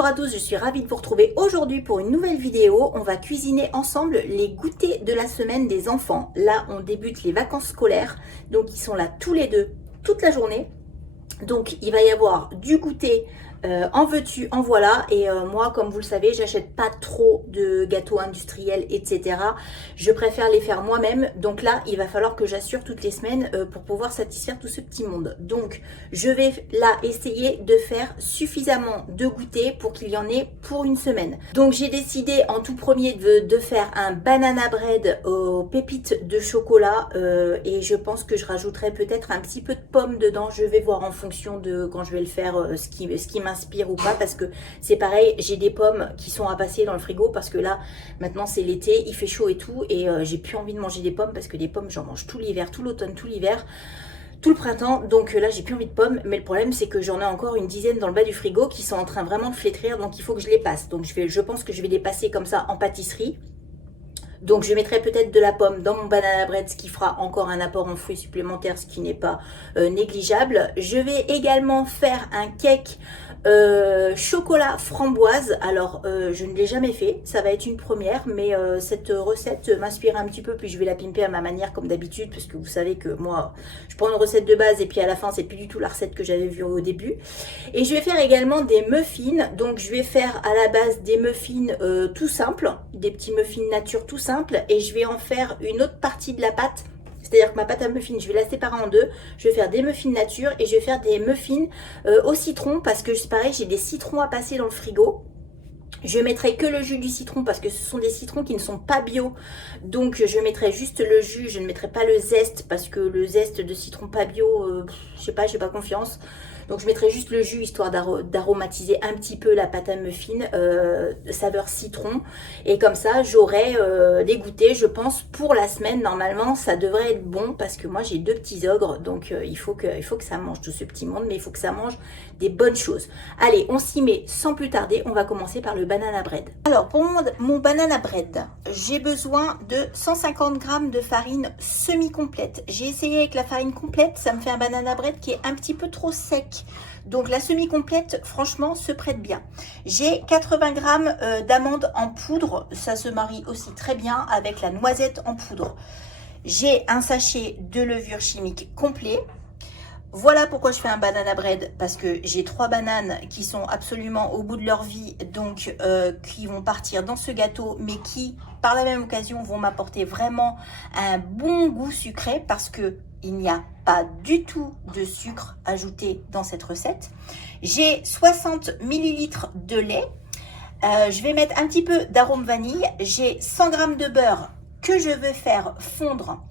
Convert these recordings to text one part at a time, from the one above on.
Bonjour à tous, je suis ravie de vous retrouver aujourd'hui pour une nouvelle vidéo. On va cuisiner ensemble les goûters de la semaine des enfants. Là, on débute les vacances scolaires, donc ils sont là tous les deux, toute la journée. Donc, il va y avoir du goûter en veux-tu, en voilà. Et moi, comme vous le savez, j'achète pas trop de gâteaux industriels, etc. Je préfère les faire moi-même. Donc là, il va falloir que j'assure toutes les semaines pour pouvoir satisfaire tout ce petit monde. Donc, je vais là essayer de faire suffisamment de goûter pour qu'il y en ait pour une semaine. Donc, j'ai décidé en tout premier de faire un banana bread aux pépites de chocolat et je pense que je rajouterai peut-être un petit peu de pommes dedans. Je vais voir en fonction de quand je vais le faire ce qui m'inspire ou pas, parce que c'est pareil, j'ai des pommes qui sont à passer dans le frigo parce que là maintenant c'est l'été, il fait chaud et tout, et j'ai plus envie de manger des pommes parce que des pommes j'en mange tout l'hiver, tout l'automne, tout l'hiver, tout le printemps. Donc là j'ai plus envie de pommes, mais le problème c'est que j'en ai encore une dizaine dans le bas du frigo qui sont en train vraiment de flétrir, donc il faut que je les passe. Donc je pense que je vais les passer comme ça en pâtisserie. Donc je mettrai peut-être de la pomme dans mon banana bread, ce qui fera encore un apport en fruits supplémentaires, ce qui n'est pas négligeable. Je vais également faire un cake chocolat framboise. Alors je ne l'ai jamais fait, ça va être une première, mais cette recette m'inspire un petit peu, puis je vais la pimper à ma manière comme d'habitude, parce que vous savez que moi je prends une recette de base et puis à la fin c'est plus du tout la recette que j'avais vue au début. Et je vais faire également des muffins. Donc je vais faire à la base des muffins tout simples, des petits muffins nature tout simples, et je vais en faire une autre partie de la pâte. C'est-à-dire que ma pâte à muffins, je vais la séparer en deux. Je vais faire des muffins nature et je vais faire des muffins au citron, parce que c'est pareil, j'ai des citrons à passer dans le frigo. Je mettrai que le jus du citron parce que ce sont des citrons qui ne sont pas bio. Donc je mettrai juste le jus, je ne mettrai pas le zeste parce que le zeste de citron pas bio, je sais pas, j'ai pas confiance. Donc je mettrai juste le jus histoire d'aromatiser un petit peu la pâte à muffin, saveur citron. Et comme ça j'aurai des goûters, je pense, pour la semaine. Normalement ça devrait être bon parce que moi j'ai deux petits ogres. Donc il faut que ça mange tout ce petit monde, mais il faut que ça mange des bonnes choses. Allez, on s'y met sans plus tarder. On va commencer par le banana bread. Alors pour mon banana bread, j'ai besoin de 150 g de farine semi-complète. J'ai essayé avec la farine complète, ça me fait un banana bread qui est un petit peu trop sec. Donc la semi-complète, franchement, se prête bien. J'ai 80 g d'amandes en poudre. Ça se marie aussi très bien avec la noisette en poudre. J'ai un sachet de levure chimique complet. Voilà pourquoi je fais un banana bread, parce que j'ai 3 bananes qui sont absolument au bout de leur vie, donc qui vont partir dans ce gâteau, mais qui, par la même occasion, vont m'apporter vraiment un bon goût sucré, parce que il n'y a pas du tout de sucre ajouté dans cette recette. J'ai 60 ml de lait. Je vais mettre un petit peu d'arôme vanille. J'ai 100 g de beurre que je veux faire fondre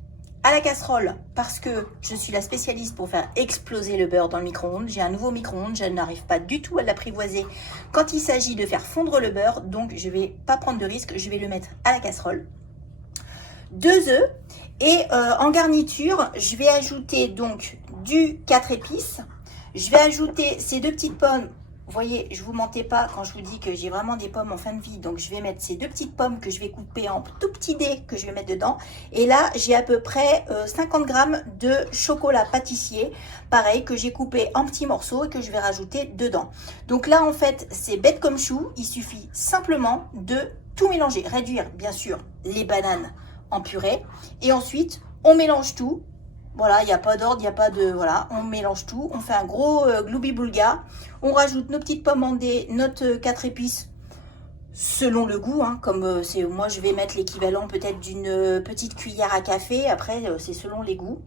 à la casserole parce que je suis la spécialiste pour faire exploser le beurre dans le micro-ondes. J'ai un nouveau micro-ondes, je n'arrive pas du tout à l'apprivoiser quand il s'agit de faire fondre le beurre, donc je ne vais pas prendre de risque, je vais le mettre à la casserole. 2 œufs et en garniture, je vais ajouter donc du 4 épices. Je vais ajouter ces 2 petites pommes. Vous voyez, je ne vous mentais pas quand je vous dis que j'ai vraiment des pommes en fin de vie. Donc, je vais mettre ces 2 petites pommes que je vais couper en tout petits dés que je vais mettre dedans. Et là, j'ai à peu près 50 g de chocolat pâtissier. Pareil, que j'ai coupé en petits morceaux et que je vais rajouter dedans. Donc là, en fait, c'est bête comme chou. Il suffit simplement de tout mélanger. Réduire, bien sûr, les bananes en purée. Et ensuite, on mélange tout. Voilà, il n'y a pas d'ordre, il n'y a pas de... Voilà, on mélange tout. On fait un gros gloubi-boulga. On rajoute nos petites pommes en dés, notre 4 épices selon le goût. Hein, comme moi, je vais mettre l'équivalent peut-être d'une petite cuillère à café. Après, c'est selon les goûts.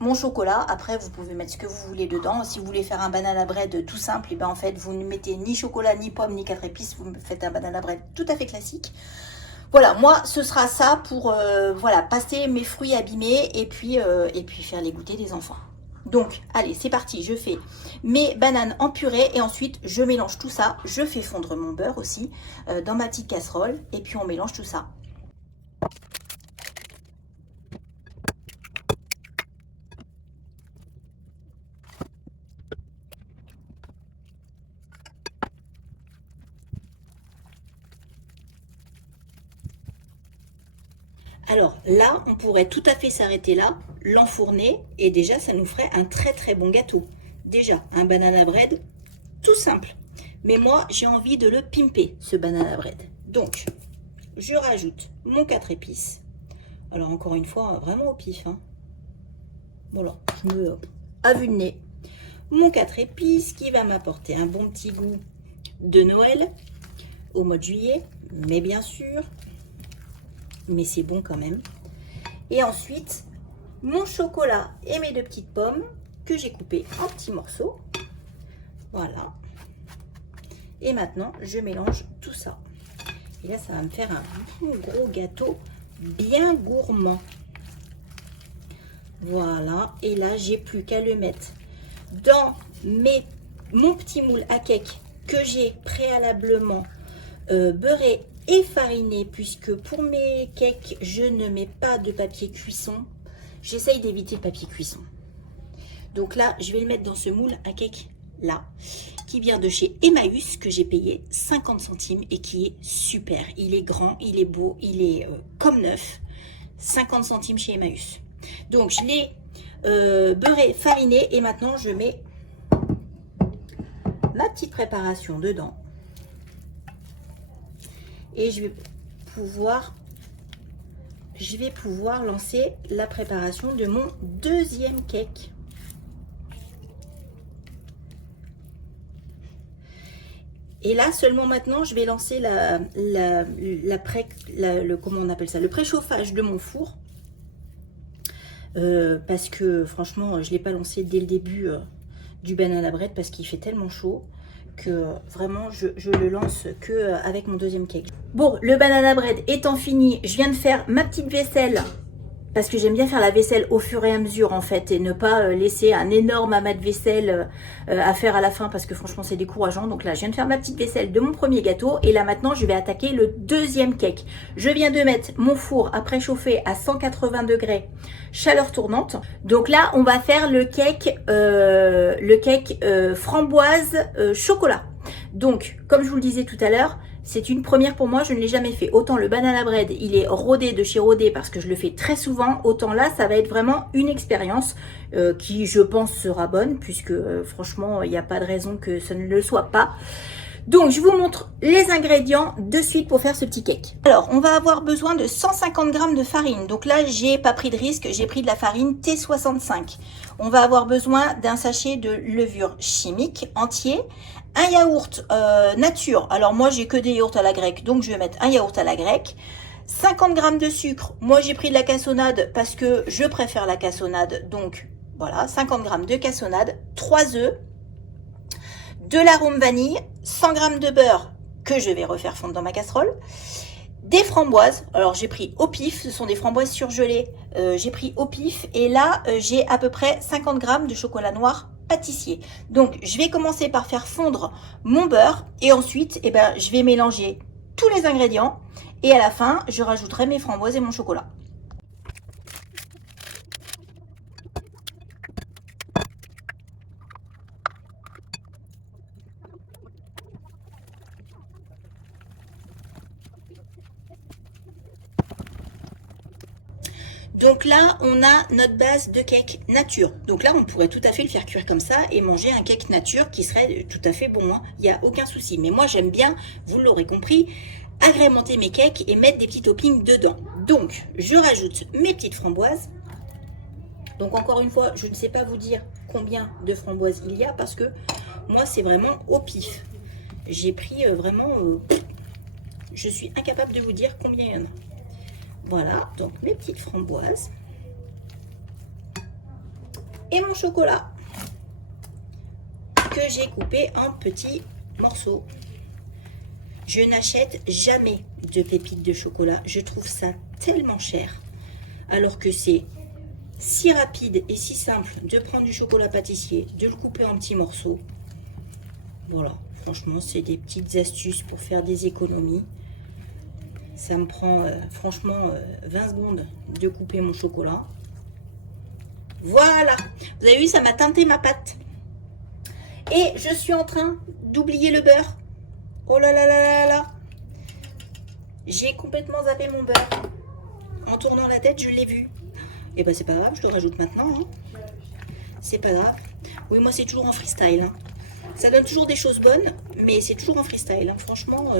Mon chocolat, après, vous pouvez mettre ce que vous voulez dedans. Si vous voulez faire un banana bread tout simple, et ben en fait, vous ne mettez ni chocolat, ni pommes, ni 4 épices. Vous faites un banana bread tout à fait classique. Voilà, moi, ce sera ça pour voilà, passer mes fruits abîmés et puis faire les goûters des enfants. Donc, allez, c'est parti. Je fais mes bananes en purée et ensuite, je mélange tout ça. Je fais fondre mon beurre aussi dans ma petite casserole et puis on mélange tout ça. Alors là, on pourrait tout à fait s'arrêter là, l'enfourner et déjà, ça nous ferait un très très bon gâteau. Déjà, un banana bread tout simple. Mais moi, j'ai envie de le pimper, ce banana bread. Donc, je rajoute mon 4 épices. Alors, encore une fois, vraiment au pif. Hein. Voilà, je me... à vue de nez. Mon 4 épices qui va m'apporter un bon petit goût de Noël au mois de juillet. Mais bien sûr, mais c'est bon quand même. Et ensuite, mon chocolat et mes 2 petites pommes que j'ai coupées en petits morceaux. Voilà. Et maintenant, je mélange tout ça. Et là, ça va me faire un bon gros gâteau bien gourmand. Voilà. Et là, j'ai plus qu'à le mettre dans mon petit moule à cake que j'ai préalablement beurré et fariné, puisque pour mes cakes, je ne mets pas de papier cuisson. J'essaye d'éviter le papier cuisson. Donc là, je vais le mettre dans ce moule à cake là, qui vient de chez Emmaüs, que j'ai payé 50 centimes et qui est super. Il est grand, il est beau, il est comme neuf. 50 centimes chez Emmaüs. Donc je l'ai beurré, fariné et maintenant je mets ma petite préparation dedans. Et je vais pouvoir lancer la préparation de mon deuxième cake. Et là, seulement maintenant, je vais lancer comment on appelle ça, le préchauffage de mon four. Parce que franchement, je ne l'ai pas lancé dès le début du banana bread parce qu'il fait tellement chaud que vraiment, je le lance que avec mon deuxième cake. Bon, le banana bread étant fini, je viens de faire ma petite vaisselle. Parce que j'aime bien faire la vaisselle au fur et à mesure en fait et ne pas laisser un énorme amas de vaisselle à faire à la fin parce que franchement c'est décourageant. Donc là je viens de faire ma petite vaisselle de mon premier gâteau et là maintenant je vais attaquer le deuxième cake. Je viens de mettre mon four à préchauffer à 180 degrés, chaleur tournante. Donc là on va faire le cake framboise chocolat. Donc comme je vous le disais tout à l'heure, c'est une première pour moi, je ne l'ai jamais fait. Autant le banana bread, il est rodé de chez Rodé parce que je le fais très souvent. Autant là, ça va être vraiment une expérience qui, je pense, sera bonne puisque franchement, il n'y a pas de raison que ce ne le soit pas. Donc, je vous montre les ingrédients de suite pour faire ce petit cake. Alors, on va avoir besoin de 150 g de farine. Donc là, j'ai pas pris de risque, j'ai pris de la farine T65. On va avoir besoin d'un sachet de levure chimique entier. Un yaourt nature, alors moi j'ai que des yaourts à la grecque, donc je vais mettre un yaourt à la grecque. 50 g de sucre, moi j'ai pris de la cassonade parce que je préfère la cassonade, donc voilà, 50 g de cassonade, 3 œufs, de l'arôme vanille, 100 g de beurre que je vais refaire fondre dans ma casserole, des framboises, alors j'ai pris au pif, ce sont des framboises surgelées, j'ai pris au pif, et là j'ai à peu près 50 g de chocolat noir pâtissier. Donc je vais commencer par faire fondre mon beurre et ensuite je vais mélanger tous les ingrédients et à la fin je rajouterai mes framboises et mon chocolat. Donc là, on a notre base de cake nature. Donc là, on pourrait tout à fait le faire cuire comme ça et manger un cake nature qui serait tout à fait bon. Hein. Il n'y a aucun souci. Mais moi, j'aime bien, vous l'aurez compris, agrémenter mes cakes et mettre des petits toppings dedans. Donc, je rajoute mes petites framboises. Donc encore une fois, je ne sais pas vous dire combien de framboises il y a parce que moi, c'est vraiment au pif. J'ai pris vraiment... je suis incapable de vous dire combien il y en a. Voilà, donc mes petites framboises et mon chocolat que j'ai coupé en petits morceaux. Je n'achète jamais de pépites de chocolat. Je trouve ça tellement cher. Alors que c'est si rapide et si simple de prendre du chocolat pâtissier, de le couper en petits morceaux. Voilà, franchement, c'est des petites astuces pour faire des économies. Ça me prend franchement 20 secondes de couper mon chocolat. Voilà, vous avez vu, ça m'a teinté ma pâte. Et je suis en train d'oublier le beurre. Oh là là là là là. J'ai complètement zappé mon beurre. En tournant la tête, je l'ai vu. Et ben c'est pas grave, je le rajoute maintenant. Hein. C'est pas grave. Oui, moi c'est toujours en freestyle. Hein. Ça donne toujours des choses bonnes, mais c'est toujours en freestyle, hein. Franchement.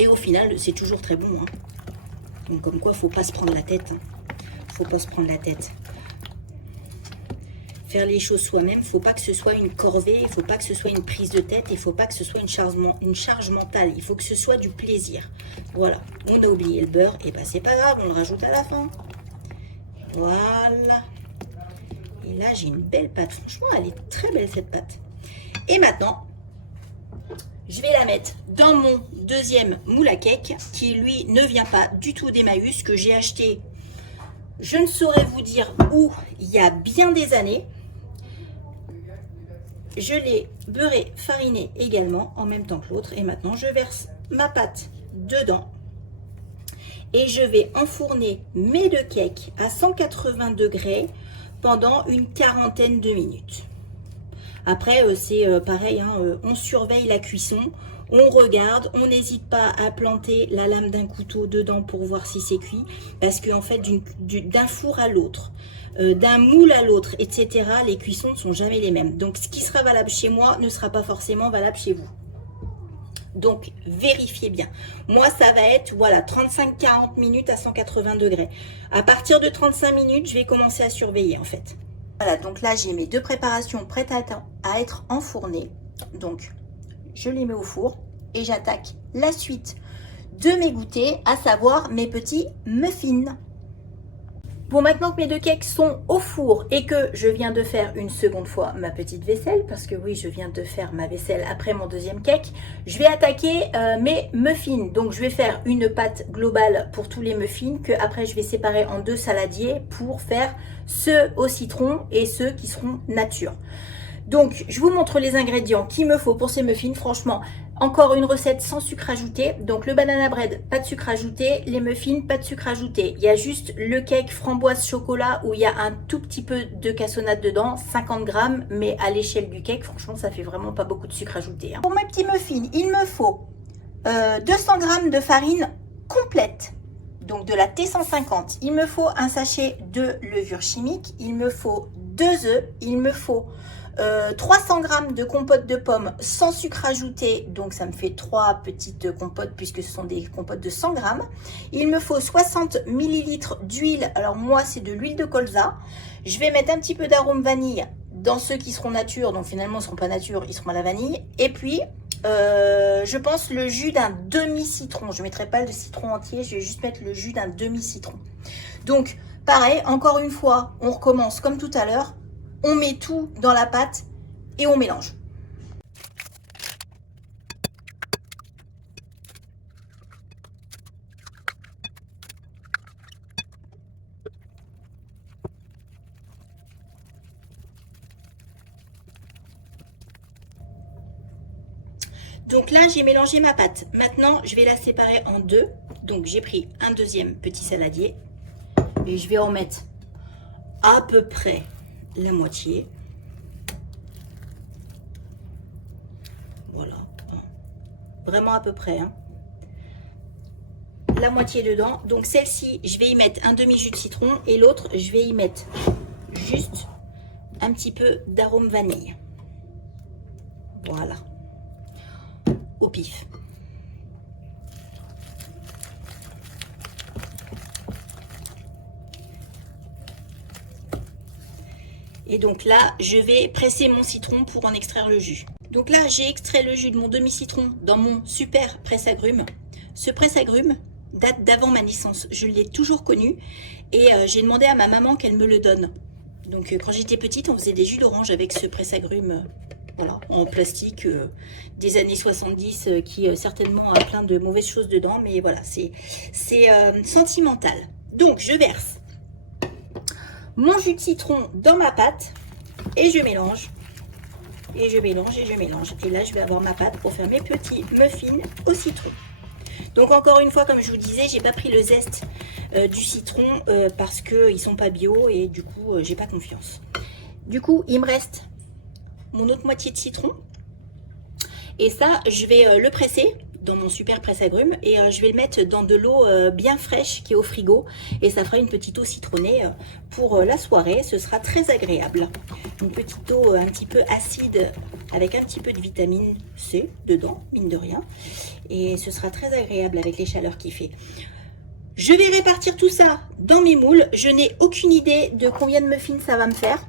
Et au final, c'est toujours très bon, hein. Donc comme quoi, faut pas se prendre la tête, hein. Faut pas se prendre la tête. Faire les choses soi-même, faut pas que ce soit une corvée, il faut pas que ce soit une prise de tête, il faut pas que ce soit une charge mentale, il faut que ce soit du plaisir. Voilà, on a oublié le beurre, et ben c'est pas grave, on le rajoute à la fin. Voilà. Et là, j'ai une belle pâte, franchement, elle est très belle cette pâte. Et maintenant, je vais la mettre dans mon deuxième moule à cake, qui lui ne vient pas du tout d'Emmaüs, que j'ai acheté, je ne saurais vous dire où, il y a bien des années. Je l'ai beurré, fariné également, en même temps que l'autre. Et maintenant, je verse ma pâte dedans. Et je vais enfourner mes deux cakes à 180 degrés pendant une quarantaine de minutes. Après, c'est pareil, hein, on surveille la cuisson, on regarde, on n'hésite pas à planter la lame d'un couteau dedans pour voir si c'est cuit. Parce qu'en fait, d'un four à l'autre, d'un moule à l'autre, etc., les cuissons ne sont jamais les mêmes. Donc, ce qui sera valable chez moi ne sera pas forcément valable chez vous. Donc, vérifiez bien. Moi, ça va être, voilà, 35-40 minutes à 180 degrés. À partir de 35 minutes, je vais commencer à surveiller, en fait. Voilà, donc là, j'ai mes deux préparations prêtes à être enfournées. Donc, je les mets au four et j'attaque la suite de mes goûters, à savoir mes petits muffins. Bon, maintenant que mes deux cakes sont au four et que je viens de faire une seconde fois ma petite vaisselle, parce que oui, je viens de faire ma vaisselle après mon deuxième cake, je vais attaquer mes muffins. Donc, je vais faire une pâte globale pour tous les muffins, que après je vais séparer en deux saladiers pour faire ceux au citron et ceux qui seront nature. Donc, je vous montre les ingrédients qu'il me faut pour ces muffins. Franchement, encore une recette sans sucre ajouté. Donc, le banana bread, pas de sucre ajouté. Les muffins, pas de sucre ajouté. Il y a juste le cake framboise chocolat où il y a un tout petit peu de cassonade dedans, 50 grammes. Mais à l'échelle du cake, franchement, ça fait vraiment pas beaucoup de sucre ajouté, hein. Pour mes petits muffins, il me faut 200 grammes de farine complète. Donc, de la T150. Il me faut un sachet de levure chimique. Il me faut 2 œufs. Il me faut 300 grammes de compote de pommes sans sucre ajouté, donc ça me fait 3 petites compotes puisque ce sont des compotes de 100 grammes. Il me faut 60 millilitres d'huile, alors moi c'est de l'huile de colza. Je vais mettre un petit peu d'arôme vanille dans ceux qui seront nature, donc finalement ils ne seront pas nature, ils seront à la vanille. Et puis je pense le jus d'un demi-citron, je ne mettrai pas le citron entier, je vais juste mettre le jus d'un demi-citron. Donc pareil, encore une fois, on recommence comme tout à l'heure. On met tout dans la pâte et on mélange. Donc là, j'ai mélangé ma pâte. Maintenant, je vais la séparer en deux. Donc, j'ai pris un deuxième petit saladier et je vais en mettre à peu près la moitié. Voilà, vraiment à peu près, hein. La moitié dedans. Donc celle-ci, je vais y mettre un demi-jus de citron et l'autre, je vais y mettre juste un petit peu d'arôme vanille. Voilà, au pif. Et donc là, je vais presser mon citron pour en extraire le jus. Donc là, j'ai extrait le jus de mon demi-citron dans mon super presse-agrumes. Ce presse-agrumes date d'avant ma naissance. Je l'ai toujours connu et j'ai demandé à ma maman qu'elle me le donne. Donc quand j'étais petite, on faisait des jus d'orange avec ce presse-agrumes, voilà, en plastique des années 70 qui certainement a plein de mauvaises choses dedans. Mais voilà, c'est sentimental. Donc je verse mon jus de citron dans ma pâte et je mélange et je mélange et je mélange. Et là, je vais avoir ma pâte pour faire mes petits muffins au citron. Donc encore une fois, comme je vous disais, j'ai pas pris le zeste du citron parce qu'ils ne sont pas bio et du coup, j'ai pas confiance. Du coup, il me reste mon autre moitié de citron. Et ça, je vais le presser dans mon super presse-agrumes et je vais le mettre dans de l'eau bien fraîche qui est au frigo et ça fera une petite eau citronnée pour la soirée. Ce sera très agréable. Une petite eau un petit peu acide avec un petit peu de vitamine C dedans, mine de rien. Et ce sera très agréable avec les chaleurs qu'il fait. Je vais répartir tout ça dans mes moules. Je n'ai aucune idée de combien de muffins ça va me faire.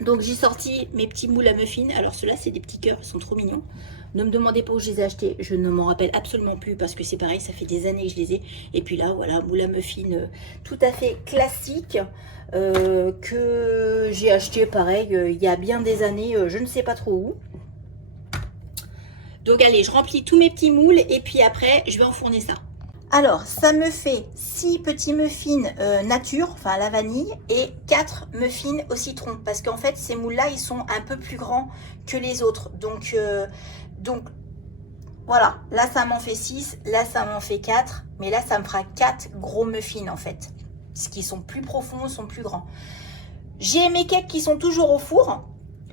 Donc j'ai sorti mes petits moules à muffins. Alors ceux-là c'est des petits cœurs, ils sont trop mignons. Ne me demandez pas où je les ai achetés, je ne m'en rappelle absolument plus parce que c'est pareil, ça fait des années que je les ai. Et puis là voilà, moule à muffins tout à fait classique que j'ai acheté pareil il y a bien des années, je ne sais pas trop où. Donc allez, je remplis tous mes petits moules et puis après je vais enfourner ça. Alors, ça me fait 6 petits muffins nature, enfin à la vanille, et 4 muffins au citron. Parce qu'en fait, ces moules-là, ils sont un peu plus grands que les autres. Donc voilà, là, ça m'en fait 6, là, ça m'en fait 4. Mais là, ça me fera 4 gros muffins, en fait. Parce qu'ils sont plus profonds, sont plus grands. J'ai mes cakes qui sont toujours au four.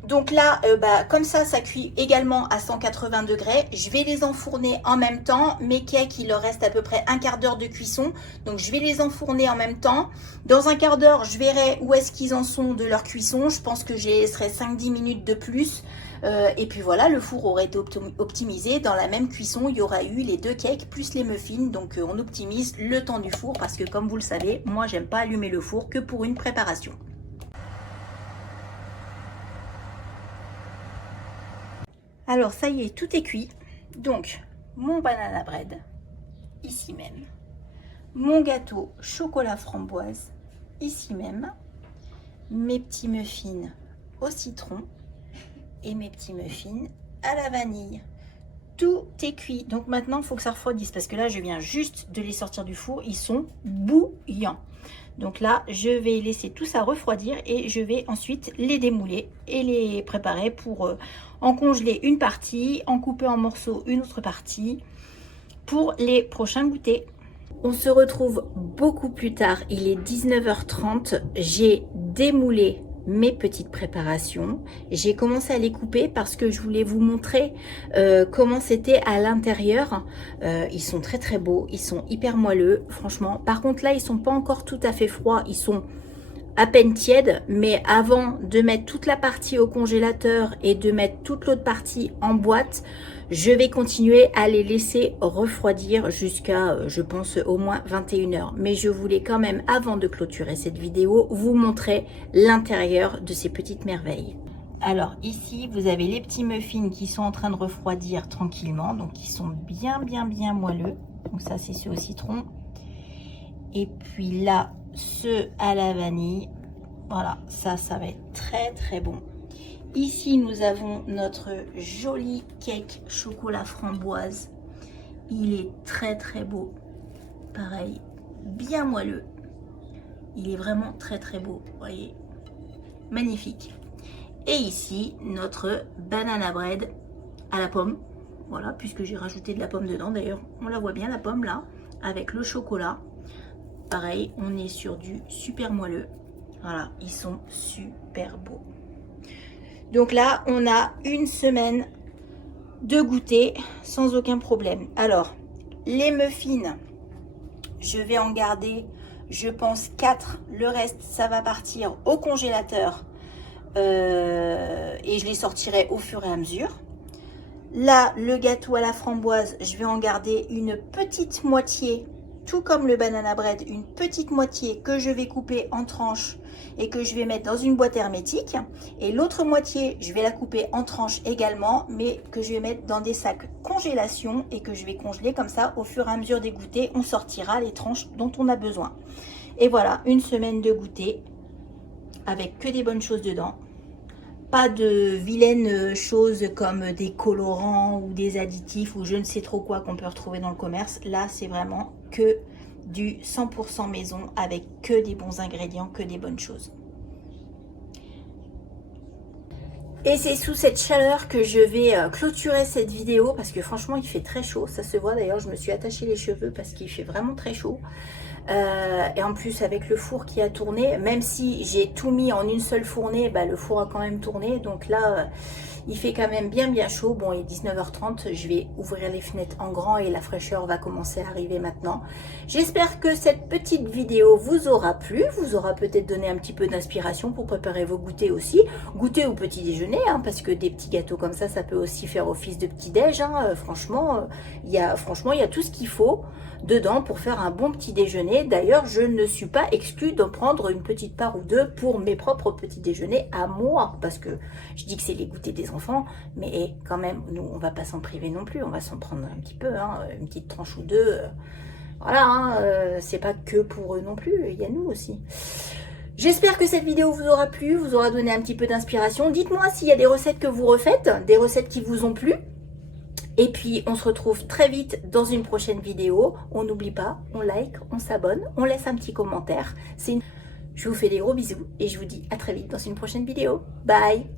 Donc là, comme ça cuit également à 180 degrés. Je vais les enfourner en même temps. Mes cakes, il leur reste à peu près un quart d'heure de cuisson. Donc je vais les enfourner en même temps. Dans un quart d'heure, je verrai où est-ce qu'ils en sont de leur cuisson. Je pense que je les laisserai 5-10 minutes de plus. Et puis voilà, le four aurait été optimisé. Dans la même cuisson, il y aura eu les 2 cakes plus les muffins. Donc on optimise le temps du four parce que comme vous le savez, moi j'aime pas allumer le four que pour une préparation. Alors, ça y est, tout est cuit. Donc, mon banana bread, ici même. Mon gâteau chocolat framboise, ici même. Mes petits muffins au citron. Et mes petits muffins à la vanille. Tout est cuit. Donc maintenant, il faut que ça refroidisse. Parce que là, je viens juste de les sortir du four. Ils sont bouillants. Donc là, je vais laisser tout ça refroidir et je vais ensuite les démouler et les préparer pour en congeler une partie, en couper en morceaux une autre partie pour les prochains goûters. On se retrouve beaucoup plus tard, il est 19h30, j'ai démoulé mes petites préparations. J'ai commencé à les couper parce que je voulais vous montrer comment c'était à l'intérieur. Ils sont très très beaux, ils sont hyper moelleux, franchement. Par contre là, ils sont pas encore tout à fait froids, ils sont à peine tièdes, mais avant de mettre toute la partie au congélateur et de mettre toute l'autre partie en boîte, je vais continuer à les laisser refroidir jusqu'à, je pense, au moins 21h. Mais je voulais quand même, avant de clôturer cette vidéo, vous montrer l'intérieur de ces petites merveilles. Alors ici, vous avez les petits muffins qui sont en train de refroidir tranquillement. Donc, ils sont bien moelleux. Donc ça, c'est ceux au citron. Et puis là, ceux à la vanille. Voilà, ça va être très très bon. Ici, nous avons notre joli cake chocolat framboise. Il est très très beau. Pareil, bien moelleux. Il est vraiment très très beau. Vous voyez, magnifique. Et ici, notre banana bread à la pomme. Voilà, puisque j'ai rajouté de la pomme dedans. D'ailleurs, on la voit bien la pomme là, avec le chocolat. Pareil, on est sur du super moelleux. Voilà, ils sont super beaux. Donc là, on a une semaine de goûter sans aucun problème. Alors, les muffins, je vais en garder, je pense, 4. Le reste, ça va partir au congélateur. Et je les sortirai au fur et à mesure. Là, le gâteau à la framboise, je vais en garder une petite moitié, tout comme le banana bread, une petite moitié que je vais couper en tranches et que je vais mettre dans une boîte hermétique. Et l'autre moitié, je vais la couper en tranches également, mais que je vais mettre dans des sacs congélation et que je vais congeler comme ça. Au fur et à mesure des goûters, on sortira les tranches dont on a besoin. Et voilà, une semaine de goûter avec que des bonnes choses dedans. Pas de vilaines choses comme des colorants ou des additifs ou je ne sais trop quoi qu'on peut retrouver dans le commerce. Là, c'est vraiment que du 100% maison avec que des bons ingrédients, que des bonnes choses. Et c'est sous cette chaleur que je vais clôturer cette vidéo parce que franchement, il fait très chaud. Ça se voit d'ailleurs, je me suis attaché les cheveux parce qu'il fait vraiment très chaud. Et en plus avec le four qui a tourné, même si j'ai tout mis en une seule fournée, bah, le four a quand même tourné. Donc là, Il fait quand même bien chaud. Bon, il est 19h30, je vais ouvrir les fenêtres en grand et la fraîcheur va commencer à arriver maintenant. J'espère que cette petite vidéo vous aura plu, vous aura peut-être donné un petit peu d'inspiration pour préparer vos goûters aussi. Goûter ou petit déjeuner, hein, parce que des petits gâteaux comme ça peut aussi faire office de petit déj. Hein. Franchement, il y a tout ce qu'il faut dedans pour faire un bon petit déjeuner. D'ailleurs, je ne suis pas exclue d'en prendre une petite part ou deux pour mes propres petits déjeuners à moi, parce que je dis que c'est les goûters des enfants, mais quand même, nous, on va pas s'en priver non plus, on va s'en prendre un petit peu, hein, une petite tranche ou deux. Voilà, hein, c'est pas que pour eux non plus, il y a nous aussi. J'espère que cette vidéo vous aura plu, vous aura donné un petit peu d'inspiration. Dites-moi s'il y a des recettes que vous refaites, des recettes qui vous ont plu. Et puis, on se retrouve très vite dans une prochaine vidéo. On n'oublie pas, on like, on s'abonne, on laisse un petit commentaire. Je vous fais des gros bisous et je vous dis à très vite dans une prochaine vidéo. Bye!